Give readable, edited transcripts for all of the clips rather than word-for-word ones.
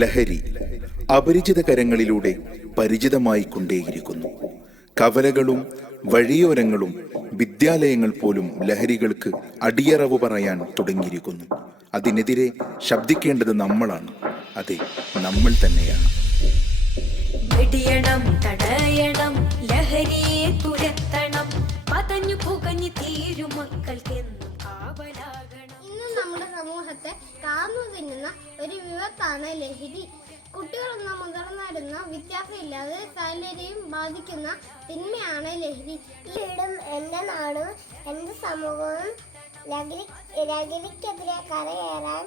ലഹരി അപരിചിത കരങ്ങളിലൂടെ പരിചിതമായി കൊണ്ടേയിരിക്കുന്നു. കവലകളും വഴിയോരങ്ങളും വിദ്യാലയങ്ങൾ പോലും ലഹരികൾക്ക് അടിയറവ് പറയാൻ തുടങ്ങിയിരിക്കുന്നു. അതിനെതിരെ ശബ്ദിക്കേണ്ടത് നമ്മളാണ്. അതെ, നമ്മൾ തന്നെയാണ്. വെടിയണം, തടയണം, ലഹരിയെ തുരത്തണം, പതഞ്ഞു പുകഞ്ഞു തീരും മക്കൾക്കെന്നും കാവലാകണം. ഇന്ന് നമ്മുടെ സമൂഹത്തെ കാർന്നു തിന്നുന്ന ഒരു വിപത്താണ് ലഹരി. കുട്ടികളെന്ന മുതിർന്നവരെന്ന വ്യത്യാസമില്ലാതെ സകലരെയും ബാധിക്കുന്ന തിന്മയാണ് ലഹരി. ഈ വീടും എൻ്റെ നാടും എൻ്റെ സമൂഹവും ലഹരിക്കെതിരെ കരകയറാൻ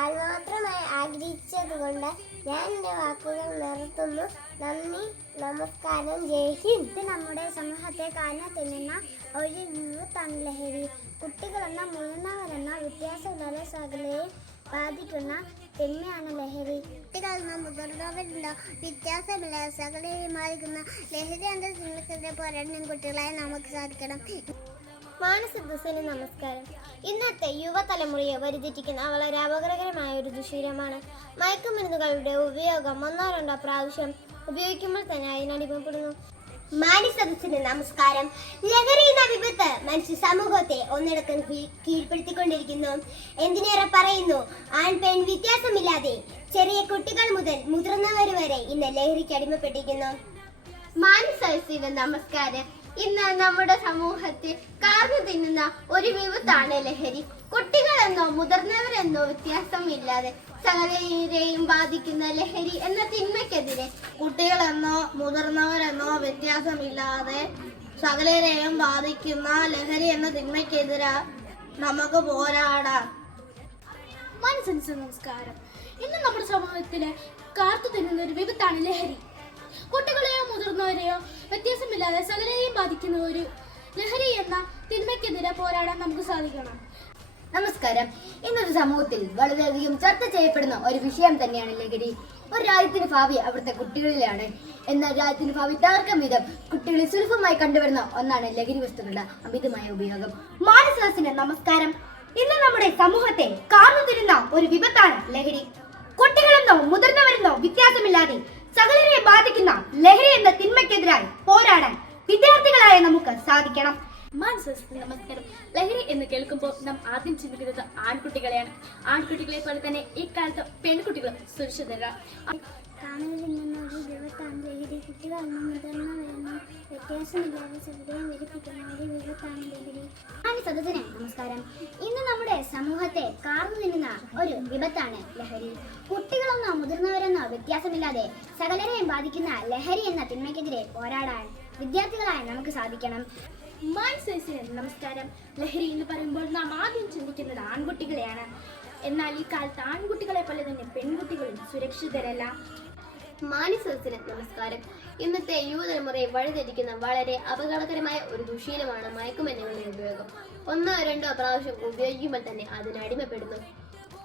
ആത്മാർത്ഥമായി ആഗ്രഹിച്ചതുകൊണ്ട് ഞാൻ എൻ്റെ വാക്കുകൾ നിർത്തുന്നു. നന്ദി, നമസ്കാരം, ജയ് ഹിന്ദ്. ഇത് നമ്മുടെ സമൂഹത്തെ കാർന്നു തിന്നുന്ന ഒരു വിപത്താണ് ലഹരി. കുട്ടികളെന്ന മുതിർന്നവരെന്ന വ്യത്യാസമില്ലാതെ സകലരെയും ബാധിക്കുന്ന തിന്മയാണ് ലഹരി. കുട്ടികളെന്ന മുതിർന്നവരെന്ന വ്യത്യാസമില്ലാതെ സകലരെയും ബാധിക്കുന്ന ലഹരി എന്ന തിന്മക്കെതിരെ പോരാടാൻ കുട്ടികളായി നമുക്ക് സാധിക്കണം. മാനസദസ്സിന് നമസ്കാരം. ഇന്നത്തെ യുവതലമുറയെ വഴിതെറ്റിക്കുന്ന വളരെ അപകടകരമായ ഒരു ദുശീലമാണ് മയക്കുമരുന്നുകളുടെ ഉപയോഗം. ഒന്നോ രണ്ടോ പ്രാവശ്യം ഉപയോഗിക്കുമ്പോൾ തന്നെ അതിനടിമപ്പെടുന്നു. മാനസദസ്സിന് നമസ്കാരം. ലഹരി എന്ന വിപത്ത് മനുഷ്യ സമൂഹത്തെ ഒന്നടക്കം കീഴ്പ്പെടുത്തിക്കൊണ്ടിരിക്കുന്നു. എന്തിനേറെ പറയുന്നു, ആൺ പെൺ വ്യത്യാസമില്ലാതെ ചെറിയ കുട്ടികൾ മുതൽ മുതിർന്നവർ വരെ ഇന്ന് ലഹരിക്ക് അടിമപ്പെട്ടിരിക്കുന്നു. മാനസദസ്സിന് നമസ്കാരം. ഇന്ന് നമ്മുടെ സമൂഹത്തെ കാർന്നു തിന്നുന്ന ഒരു വിപത്താണ് ലഹരി. കുട്ടികളെന്നോ മുതിർന്നവരെന്നോ വ്യത്യാസമില്ലാതെ സകലരെയും ബാധിക്കുന്ന ലഹരി എന്ന തിന്മയ്ക്കെതിരെ കുട്ടികളെന്നോ മുതിർന്നവരെന്നോ വ്യത്യാസമില്ലാതെ സകലരെയും ബാധിക്കുന്ന ലഹരി എന്ന തിന്മയ്ക്കെതിരെ നമുക്ക് പോരാടാം. മനസ്സനുസരിച്ച് നമസ്കാരം. ഇന്ന് നമ്മുടെ സമൂഹത്തിലെ കാർത്തു തിന്നുന്ന ഒരു വിപത്താണ് ലഹരി. കുട്ടികളെയോ മുതിർന്നവരെയോ വ്യത്യാസമില്ലാതെ സകലരെയും ബാധിക്കുന്ന ഒരു ലഹരി എന്ന തിന്മയ്ക്കെതിരെ പോരാടാൻ നമുക്ക് സാധിക്കണം. നമസ്കാരം. ഇന്നത്തെ സമൂഹത്തിൽ വളരെയധികം ചർച്ച ചെയ്യപ്പെടുന്ന ഒരു വിഷയം തന്നെയാണ് ലഹരി. ഒരു രാജ്യത്തിന്റെ ഭാവി അവിടുത്തെ കുട്ടികളിലാണ്. എന്നാൽ രാജ്യത്തിന്റെ ഭാവി തകർക്കും വിധം കുട്ടികളിൽ സുലഭമായി കണ്ടുവരുന്ന ഒന്നാണ് ലഹരി വസ്തുക്കളുടെ അമിതമായ ഉപയോഗം. മാനസദസ്സിന് നമസ്കാരം. ഇന്ന് നമ്മുടെ സമൂഹത്തെ കാർന്നു തിന്നുന്ന ഒരു വിപത്താണ് ലഹരി. കുട്ടികളെന്നോ മുതിർന്നവരെന്നോ വ്യത്യാസമില്ലാതെ സകലരെ ബാധിക്കുന്ന ലഹരി എന്ന തിന്മയ്ക്കെതിരായി പോരാടാൻ വിദ്യാർത്ഥികളായ നമുക്ക് സാധിക്കണം. മനസ്സനുസരിച്ച് നമസ്കാരം. ലഹരി എന്ന് കേൾക്കുമ്പോൾ നാം ആദ്യം ചിന്തിക്കുന്നത് ആൺകുട്ടികളെയാണ്. ആൺകുട്ടികളെ പോലെ തന്നെ ഇക്കാലത്ത് പെൺകുട്ടികളും സുരക്ഷിതരാണ്. ഒരു വിപത്താണ് ലഹരി. കുട്ടികളെന്ന മുതിർന്നവരെന്ന വ്യത്യാസമില്ലാതെ സകലരെയും വെറുപ്പിക്കുന്ന ഒരു വിപത്താണ് ലഹരി. സദസ്സിന് നമസ്കാരം. ഇന്ന് നമ്മുടെ സമൂഹത്തെ കാർന്നു തിന്നുന്ന ഒരു വിപത്താണ് ലഹരി. കുട്ടികളെന്നോ മുതിർന്നവരെന്നോ വ്യത്യാസമില്ലാതെ സകലരെയും ബാധിക്കുന്ന ലഹരി എന്ന തിന്മയ്ക്കെതിരെ പോരാടാൻ വിദ്യാർത്ഥികളായ നമുക്ക് സാധിക്കണം. മനസ്സനുസരിച്ച് നമസ്കാരം. ലഹരി എന്ന് പറയുമ്പോൾ നാം ആദ്യം ചിന്തിക്കുന്നത് ആൺകുട്ടികളെയാണ്. എന്നാൽ ഈ കാലത്ത് ആൺകുട്ടികളെ പോലെ തന്നെ പെൺകുട്ടികളും സുരക്ഷിതരല്ല. മാനസദസ്സിന് നമസ്കാരം. ഇന്നത്തെ യുവതലമുറയെ വഴിതെറ്റിക്കുന്ന വളരെ അപകടകരമായ ഒരു ദുശീലമാണ് മയക്കുമരുന്നുകളുടെ ഉപയോഗം. ഒന്നോ രണ്ടോ പ്രാവശ്യം ഉപയോഗിക്കുമ്പോൾ തന്നെ അതിനടിമപ്പെടുന്നു.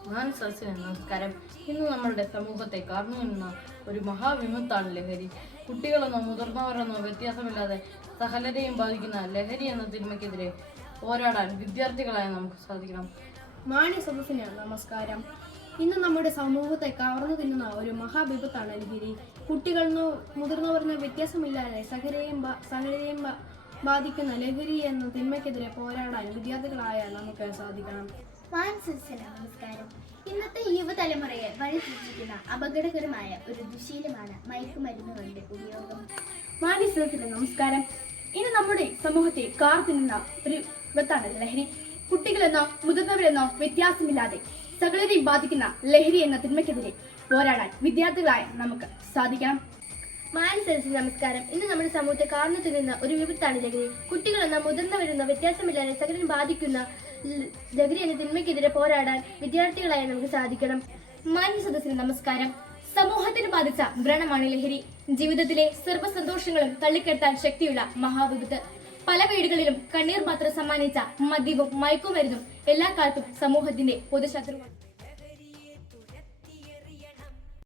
മാനസദസ്സിന് നമസ്കാരം. ഇന്ന് നമ്മളുടെ സമൂഹത്തെ കാർന്നു തിന്നുന്ന ഒരു മഹാവിപത്താണ് ലഹരി. കുട്ടികളെന്നോ മുതിർന്നവരെന്നോ വ്യത്യാസമില്ലാതെ സകലരെയും ബാധിക്കുന്ന ലഹരി എന്ന തിന്മയ്ക്കെതിരെ പോരാടാൻ വിദ്യാർത്ഥികളായ നമുക്ക് സാധിക്കണം. മാന്യസദസ്സിന് നമസ്കാരം. ഇന്ന് നമ്മുടെ സമൂഹത്തെ കവർന്നു തിന്നുന്ന ഒരു മഹാവിപത്താണ് ലഹരി. കുട്ടികളെന്നോ മുതിർന്നവരെന്നോ വ്യത്യാസമില്ലാതെ സകലരെയും ബാധിക്കുന്ന ലഹരി എന്ന തിന്മയ്ക്കെതിരെ പോരാടാൻ വിദ്യാർത്ഥികളായ നമുക്ക് സാധിക്കണം. മാനസദസ്സിന് നമസ്കാരം. ഇന്നത്തെ യുവതലമുറയെ വഴിതെറ്റിക്കുന്ന അപകടകരമായ ഒരു ദുശീലമാണ് മയക്കുമരുന്നുകളുടെ ഉപയോഗം. മാനസദസ്സിന് നമസ്കാരം. ഇന്ന് നമ്മുടെ സമൂഹത്തെ കാർത്തിന്നുന്ന ഒരു വിപത്താണ് ലഹരി. കുട്ടികളെന്നോ മുതിർന്നവരെന്നോ വ്യത്യാസമില്ലാതെ സകലരെയും ബാധിക്കുന്ന ലഹരി എന്ന തിന്മയ്ക്കെതിരെ പോരാടാൻ വിദ്യാർത്ഥികളായ നമുക്ക് സാധിക്കണം. മാനസദസ്സിന് നമസ്കാരം. ഇന്ന് നമ്മുടെ സമൂഹത്തെ കാർന്നു തിന്നുന്ന ഒരു വിപത്താണ് ലഹരി. കുട്ടികളെന്നോ മുതിർന്നവരെന്നോ വ്യത്യാസമില്ലാതെ സകലരെയും ബാധിക്കുന്ന ലഹരി എന്ന തിന്മയ്ക്കെതിരെ പോരാടാൻ വിദ്യാർത്ഥികളായ നമുക്ക് സാധിക്കണം. മാന്യസദസ്സിന് നമസ്കാരം. സമൂഹത്തിന് ബാധിച്ച വ്രണമാണ് ലഹരി. ജീവിതത്തിലെ സർവ്വസന്തോഷങ്ങളും തള്ളിക്കെട്ടാൻ ശക്തിയുള്ള മഹാവിപത്ത്. പല വീടുകളിലും കണ്ണീർ മാത്രം സമ്മാനിച്ച മദ്യവും മയക്കുമരുന്നും എല്ലാ കാലത്തും സമൂഹത്തിന്റെ പൊതുശത്രുവാണ്.